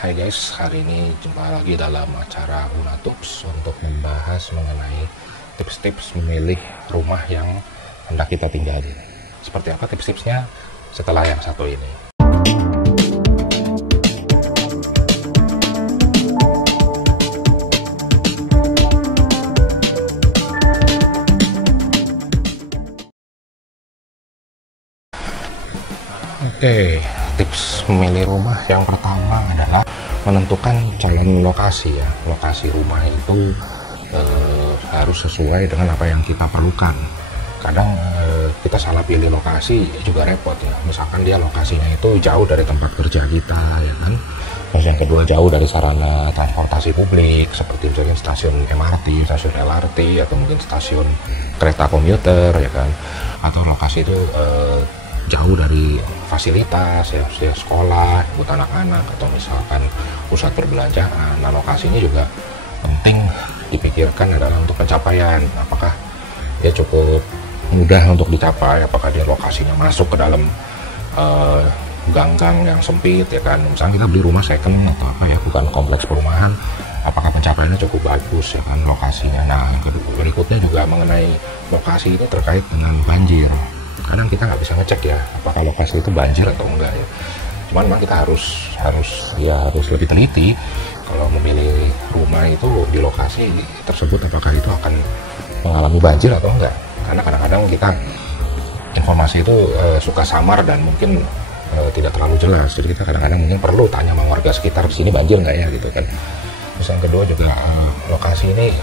Hai guys, hari ini jumpa lagi dalam acara Unatups untuk membahas mengenai tips-tips memilih rumah yang hendak kita tinggali. Seperti apa tips-tipsnya setelah yang satu ini. Oke, tips memilih rumah yang pertama adalah menentukan calon lokasi ya. Lokasi rumah itu harus sesuai dengan apa yang kita perlukan. Kadang kita salah pilih lokasi juga repot ya. Misalkan dia lokasinya itu jauh dari tempat kerja kita ya kan. Terus yang kedua jauh dari sarana transportasi publik seperti misalnya stasiun MRT, stasiun LRT atau mungkin stasiun kereta komuter ya kan. Atau lokasi itu jauh dari fasilitas ya sekolah buat anak-anak atau misalkan pusat perbelanjaan. Nah, lokasinya juga penting dipikirkan adalah untuk pencapaian, apakah dia cukup mudah untuk dicapai, apakah dia lokasinya masuk ke dalam gang-gang yang sempit ya kan. Misalnya kita beli rumah second atau apa ya, bukan kompleks perumahan, apakah pencapaiannya cukup bagus ya kan lokasinya. Nah, yang kedua berikutnya juga mengenai lokasi ini terkait dengan banjir. Kadang kita nggak bisa ngecek ya apakah lokasi itu banjir atau enggak ya. Cuman memang kita harus lebih teliti kalau memilih rumah itu di lokasi tersebut, apakah itu akan mengalami banjir atau enggak. Karena kadang-kadang kita informasi itu suka samar dan mungkin tidak terlalu jelas. Jadi kita kadang-kadang mungkin perlu tanya sama warga sekitar, di sini banjir nggak ya gitu kan. Terus yang kedua juga lokasi ini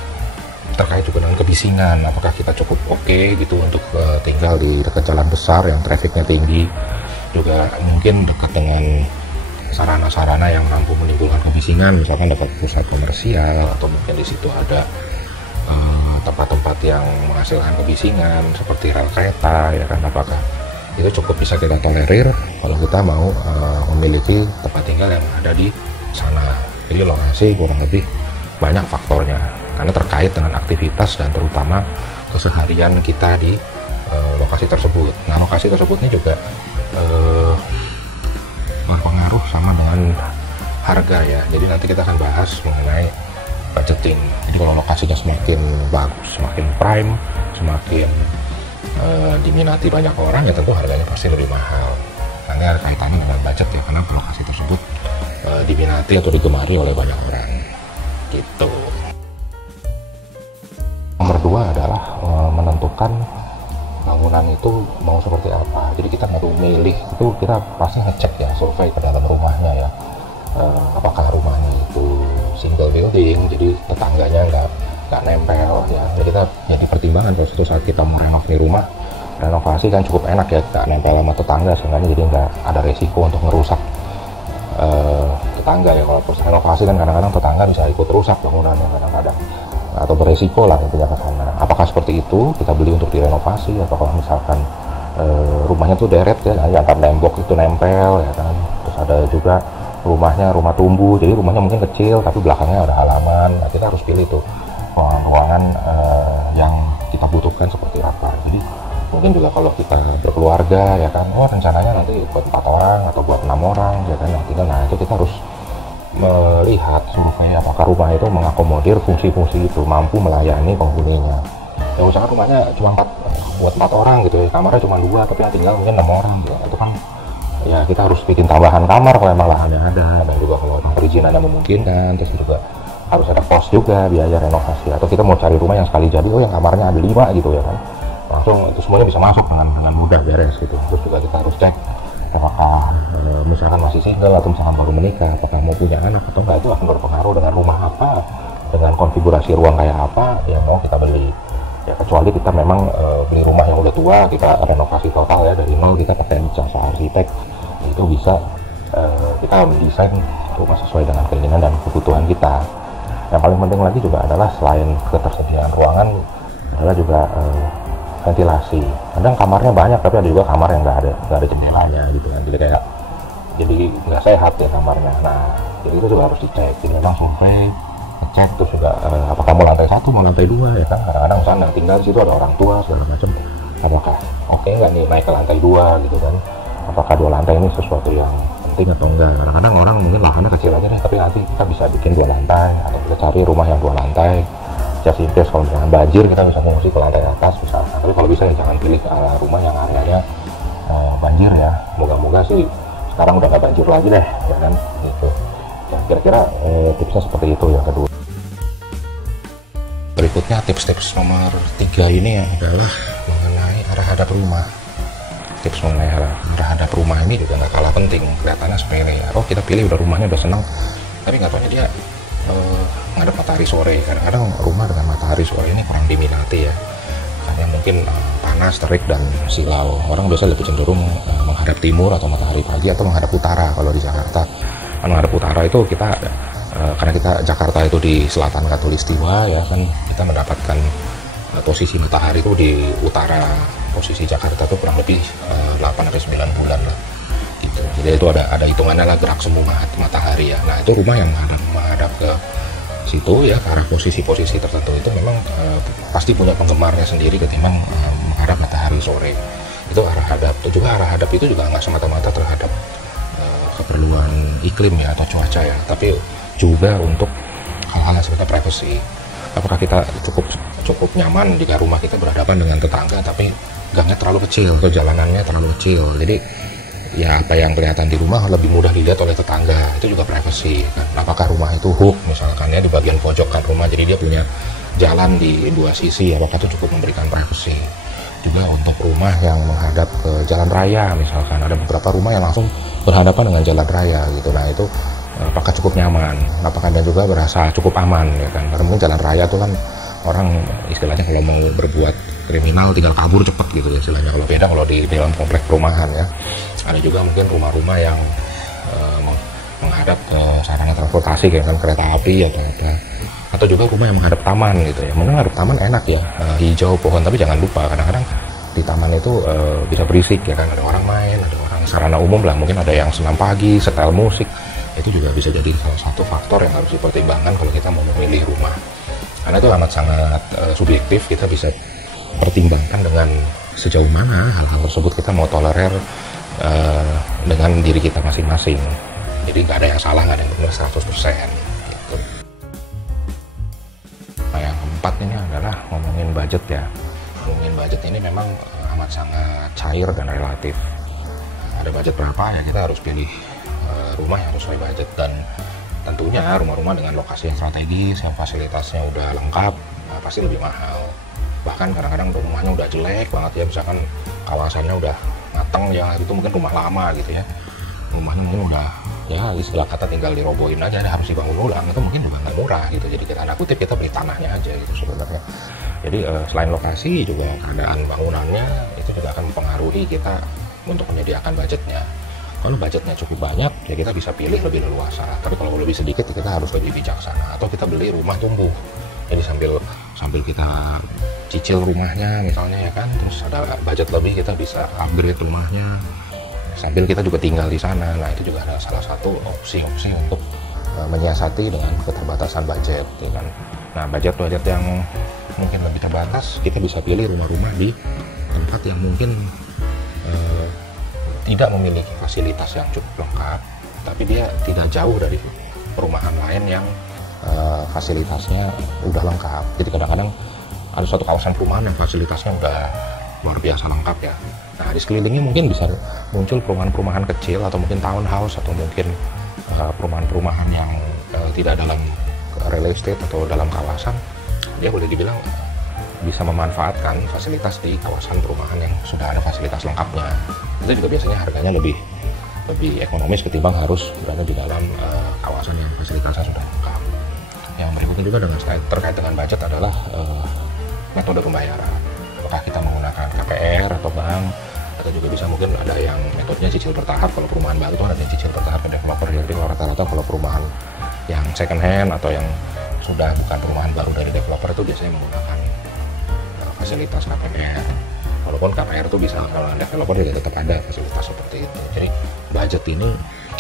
terkait juga dengan kebisingan, apakah kita cukup oke gitu untuk tinggal di dekat jalan besar yang trafiknya tinggi, juga mungkin dekat dengan sarana-sarana yang mampu menimbulkan kebisingan, misalkan dekat pusat komersial atau mungkin di situ ada tempat-tempat yang menghasilkan kebisingan seperti rel kereta ya kan. Apakah itu cukup bisa kita tolerir kalau kita mau memiliki tempat tinggal yang ada di sana. Jadi lokasi kurang lebih banyak faktornya karena terkait dengan aktivitas dan terutama keseharian kita di lokasi tersebut. Nah, lokasi tersebut ini juga berpengaruh sama dengan harga ya. Jadi nanti kita akan bahas mengenai budgeting. Jadi kalau lokasinya semakin bagus, semakin prime, semakin diminati banyak orang ya tentu harganya pasti lebih mahal. Nanti ada kaitannya dengan budget ya, karena lokasi tersebut diminati atau digemari oleh banyak orang gitu. Nomor dua adalah menentukan bangunan itu mau seperti apa. Jadi kita mau milih itu kita pasti ngecek ya, survei ke dalam rumahnya ya. Apakah rumahnya itu single building, jadi tetangganya nggak nempel ya. Jadi kita jadi pertimbangan kalau suatu saat kita mau renov nih rumah, renovasi kan cukup enak ya, nggak nempel sama tetangga sehingga jadi nggak ada resiko untuk merusak tetangga ya. Kalau proses renovasi kan kadang-kadang tetangga bisa ikut rusak bangunannya kadang-kadang, atau beresiko lah intinya ke sana. Apakah seperti itu kita beli untuk direnovasi, atau kalau misalkan rumahnya tuh deret ya, antar tembok itu nempel ya kan. Terus ada juga rumahnya rumah tumbuh, jadi rumahnya mungkin kecil tapi belakangnya ada halaman. Nah, kita harus pilih tuh ruangan-ruangan yang kita butuhkan seperti apa. Jadi mungkin juga kalau kita berkeluarga ya kan, rencananya nanti buat 4 orang atau buat 6 orang ya kan yang tinggal. Nah, itu kita harus melihat survei apakah rumah itu mengakomodir fungsi-fungsi itu, mampu melayani penghuninya. Ya misalkan rumahnya cuma buat 4 orang gitu ya, kamarnya cuma 2 tapi yang tinggal mungkin 6 orang gitu. Itu kan ya kita harus bikin tambahan kamar kalau emang lahannya ada, dan juga kalau perizinannya memungkinkan. Terus juga harus ada kos juga biaya renovasi, atau kita mau cari rumah yang sekali jadi yang kamarnya ada 5 gitu ya kan, langsung itu semuanya bisa masuk dengan mudah beres gitu. Terus juga kita harus cek apakah misalkan masih single atau misalkan baru menikah, apakah mau punya anak atau enggak. Itu akan berpengaruh dengan rumah apa, dengan konfigurasi ruang kayak apa yang mau kita beli ya. Kecuali kita memang beli rumah yang udah tua, kita renovasi total ya dari nol, kita pakai jasa arsitek, itu bisa kita mendesain rumah sesuai dengan keinginan dan kebutuhan kita. Yang paling penting lagi juga adalah selain ketersediaan ruangan adalah juga ventilasi. Kadang kamarnya banyak tapi ada juga kamar yang nggak ada jendelanya gitu kan, jadi kayak nggak sehat ya kamarnya. Nah, jadi itu juga harus dicek. Jadi memang survei, ngecek, terus juga apakah mau lantai 1 mau lantai 2 ya kan. Kadang-kadang misalnya yang tinggal di situ ada orang tua segala macam, apakah oke nggak nih naik ke lantai 2 gitu kan. Apakah 2 lantai ini sesuatu yang penting atau enggak. Kadang-kadang orang mungkin lahannya kecil aja deh, tapi nanti kita bisa bikin 2 lantai, atau kita cari rumah yang 2 lantai. Just in case kalau misalnya banjir kita bisa mengungsi ke lantai atas misalnya. Tapi kalau bisa ya jangan pilih rumah yang areanya banjir ya. Moga-moga sih sekarang udah gak banjir lagi deh, ya kan? Gitu. Ya, kira-kira tipsnya seperti itu yang kedua. Berikutnya tips-tips nomor 3 ini adalah mengenai arah hadap rumah. Tips mengenai arah hadap rumah ini juga nggak kalah penting. Kelihatannya sepele ya. Oh, kita pilih udah rumahnya udah senang, tapi nggak taunya dia ngadep matahari sore. Kadang-kadang rumah dengan matahari sore ini kurang diminati ya, karena mungkin panas, terik, dan silau. Orang biasa lebih cenderung menghadap timur atau matahari pagi, atau menghadap utara. Kalau di Jakarta menghadap utara itu kita karena kita Jakarta itu di selatan Katulistiwa ya kan, kita mendapatkan posisi matahari itu di utara. Posisi Jakarta itu kurang lebih 8-9 bulan lah gitu. Jadi itu ada hitungannya lah, gerak semu matahari ya. Nah itu rumah yang menghadap ke situ ya, ke arah posisi-posisi tertentu itu memang pasti punya penggemarnya sendiri ketimbang menghadap matahari sore. Itu arah hadap. Itu juga arah hadap itu juga nggak semata-mata terhadap keperluan iklim ya atau cuaca ya, tapi juga untuk hal-hal yang seperti privacy. Apakah kita cukup nyaman jika rumah kita berhadapan dengan tetangga tapi gangnya terlalu kecil atau jalanannya terlalu kecil, jadi ya apa yang kelihatan di rumah lebih mudah dilihat oleh tetangga. Itu juga privacy kan. Apakah rumah itu hook misalkan ya di bagian pojok kan rumah, jadi dia punya jalan di 2 sisi, apakah itu cukup memberikan privacy. Juga untuk rumah yang menghadap ke jalan raya misalkan, ada beberapa rumah yang langsung berhadapan dengan jalan raya gitu. Nah itu apakah cukup nyaman, apakah dia juga berasa cukup aman ya kan, karena mungkin jalan raya itu kan orang istilahnya kalau mau berbuat kriminal tinggal kabur cepet gitu ya istilahnya. Kalau beda kalau di dalam komplek perumahan ya. Ada juga mungkin rumah-rumah yang menghadap ke sarana transportasi kayak kan kereta api atau apa, atau juga rumah yang menghadap taman gitu ya. Mungkin menghadap taman enak ya, hijau pohon, tapi jangan lupa kadang-kadang di taman itu bisa berisik ya kan, ada orang main, ada orang sarana umum lah, mungkin ada yang senam pagi, setel musik. Itu juga bisa jadi salah satu faktor yang harus dipertimbangkan kalau kita mau memilih rumah, karena itu amat sangat subjektif. Kita bisa pertimbangkan dengan sejauh mana hal-hal tersebut kita mau tolerir dengan diri kita masing-masing. Jadi nggak ada yang salah, nggak ada yang benar 100% gitu. Nah yang keempat ini adalah ngomongin budget ya. Ngomongin budget ini memang amat sangat cair dan relatif. Ada budget berapa ya kita harus pilih rumah yang sesuai budget, dan tentunya rumah-rumah dengan lokasi yang strategis, yang fasilitasnya udah lengkap, pasti lebih mahal. Bahkan kadang-kadang rumahnya udah jelek banget ya, misalkan kawasannya udah mateng ya, itu mungkin rumah lama gitu ya, rumahnya mungkin udah ya istilah kata tinggal dirobohin aja, harus dibangun ulang, itu mungkin juga nggak murah gitu. Jadi kita tanda kutip kita beli tanahnya aja gitu sebenarnya. Jadi selain lokasi juga keadaan bangunannya itu juga akan mempengaruhi kita untuk menyediakan budgetnya. Kalau budgetnya cukup banyak ya kita bisa pilih lebih leluasa, tapi kalau lebih sedikit kita harus lebih bijaksana. Atau kita beli rumah tumbuh, jadi sambil kita cicil rumahnya misalnya ya kan, terus ada budget lebih kita bisa upgrade rumahnya sambil kita juga tinggal di sana. Nah itu juga ada salah satu opsi-opsi untuk menyiasati dengan keterbatasan budget ya kan. Nah budget yang mungkin lebih terbatas, kita bisa pilih rumah-rumah di tempat yang mungkin tidak memiliki fasilitas yang cukup lengkap, tapi dia tidak jauh dari perumahan lain yang fasilitasnya udah lengkap. Jadi kadang-kadang ada suatu kawasan perumahan yang fasilitasnya udah luar biasa lengkap ya. Nah di sekelilingnya mungkin bisa muncul perumahan-perumahan kecil, atau mungkin townhouse, atau mungkin perumahan-perumahan yang tidak dalam real estate atau dalam kawasan. Dia boleh dibilang bisa memanfaatkan fasilitas di kawasan perumahan yang sudah ada fasilitas lengkapnya. Itu juga biasanya harganya lebih ekonomis ketimbang harus berada di dalam kawasan yang fasilitasnya sudah lengkap. Yang berikutnya juga terkait dengan budget adalah metode pembayaran. Apakah kita menggunakan KPR atau bank, atau juga bisa mungkin ada yang metodenya cicil bertahap. Kalau perumahan baru itu ada yang cicil bertahap ke developer. Jadi rata-rata kalau perumahan yang second hand atau yang sudah bukan perumahan baru dari developer itu biasanya menggunakan fasilitas KPR. Walaupun KPR itu bisa kalau developer juga tetap ada fasilitas seperti itu. Jadi budget ini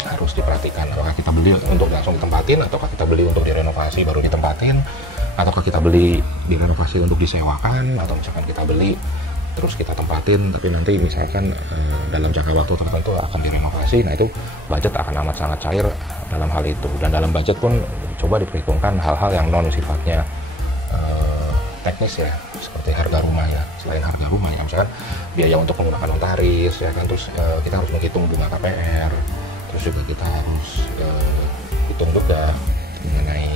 harus diperhatikan. Apakah kita beli untuk langsung ditempatin, ataukah kita beli untuk direnovasi baru ditempatin, ataukah kita beli direnovasi untuk disewakan, atau misalkan kita beli terus kita tempatin, tapi nanti misalkan dalam jangka waktu tertentu akan direnovasi, nah itu budget akan amat sangat cair dalam hal itu. Dan dalam budget pun coba diperhitungkan hal-hal yang non sifatnya teknis ya, seperti harga rumah ya. Selain harga rumah ya, misalkan biaya untuk menggunakan notaris ya kan, terus kita harus menghitung bunga KPR, terus juga kita harus hitung juga mengenai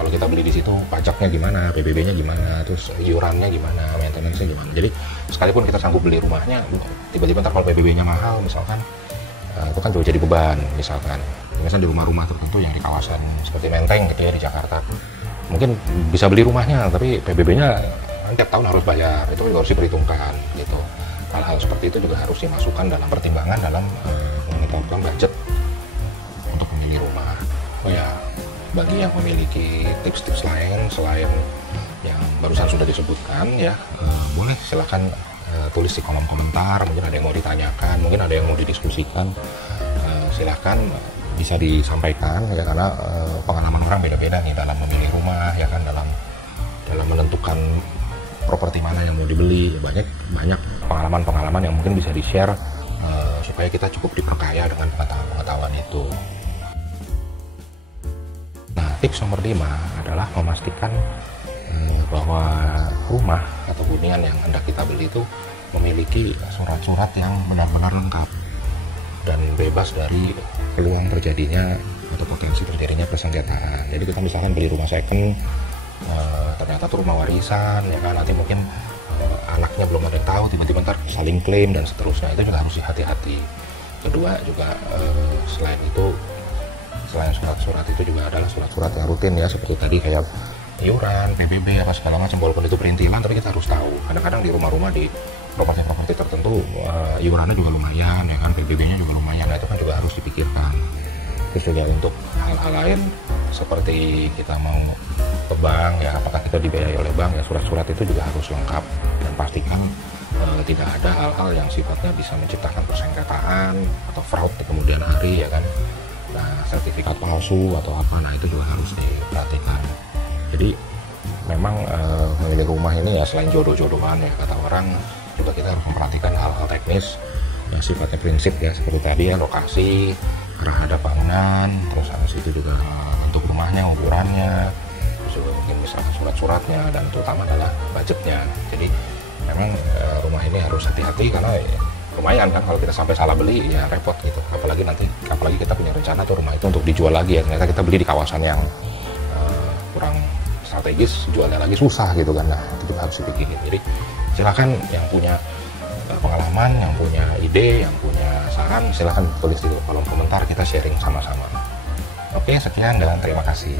kalau kita beli di situ pajaknya gimana, PBB-nya gimana, terus iurannya gimana, maintenance-nya gimana. Jadi sekalipun kita sanggup beli rumahnya, tiba-tiba ntar kalau PBB-nya mahal misalkan, itu kan juga jadi beban. Misalkan di rumah-rumah tertentu yang di kawasan seperti Menteng gitu ya di Jakarta, mungkin bisa beli rumahnya tapi PBB-nya tiap tahun harus bayar, itu juga harus diperhitungkan gitu. Hal-hal seperti itu juga harus dimasukkan dalam pertimbangan dalam menetapkan budget untuk memilih rumah. Oh ya, bagi yang memiliki tips-tips lain selain yang barusan sudah disebutkan ya, boleh silahkan tulis di kolom komentar. Mungkin ada yang mau ditanyakan, mungkin ada yang mau didiskusikan, silahkan bisa disampaikan ya, karena pengalaman orang beda-beda nih dalam memilih rumah ya kan, dalam menentukan properti mana yang mau dibeli. Banyak pengalaman-pengalaman yang mungkin bisa di-share supaya kita cukup diperkaya dengan pengetahuan itu. Tips nomor 5 adalah memastikan bahwa rumah atau hunian yang hendak kita beli itu memiliki surat-surat yang benar-benar lengkap dan bebas dari peluang terjadinya atau potensi terjadinya persengketaan. Jadi kita misalkan beli rumah second, ternyata itu rumah warisan ya kan, nanti mungkin anaknya belum ada yang tahu, tiba-tiba ntar saling klaim dan seterusnya. Itu juga harus hati-hati. Kedua juga selain surat-surat itu juga adalah surat-surat yang rutin ya, seperti tadi kayak iuran, PBB apa segala macam, walaupun itu perintilan tapi kita harus tahu. Kadang-kadang di rumah-rumah di properti tertentu iurannya juga lumayan ya kan, PBB-nya juga lumayan. Nah itu kan juga harus dipikirkan. Terus juga untuk hal-hal lain seperti kita mau ke bank ya, apakah kita dibiayai oleh bank ya, surat-surat itu juga harus lengkap dan pastikan tidak ada hal-hal yang sifatnya bisa menciptakan persengketaan atau fraud di kemudian hari ya kan. Nah, sertifikat palsu atau apa, nah itu juga harus diperhatikan. Jadi memang memilih rumah ini ya selain jodoh-jodohan ya kata orang, juga kita harus memperhatikan hal-hal teknis yang sifatnya prinsip ya, seperti tadi ya, lokasi, arah hadap bangunan, terus habis itu juga bentuk rumahnya, ukurannya, terus juga mungkin misalkan surat-suratnya, dan terutama adalah budgetnya. Jadi memang rumah ini harus hati-hati karena lumayan kan kalau kita sampai salah beli ya repot gitu. Apalagi kita punya rencana tuh rumah itu untuk dijual lagi ya, ternyata kita beli di kawasan yang kurang strategis, jualnya lagi susah gitu kan. Nah itu juga harus dipikirin. Jadi silakan yang punya pengalaman, yang punya ide, yang punya saran, silakan tulis di kolom komentar, kita sharing sama-sama. Oke, sekian dan terima kasih.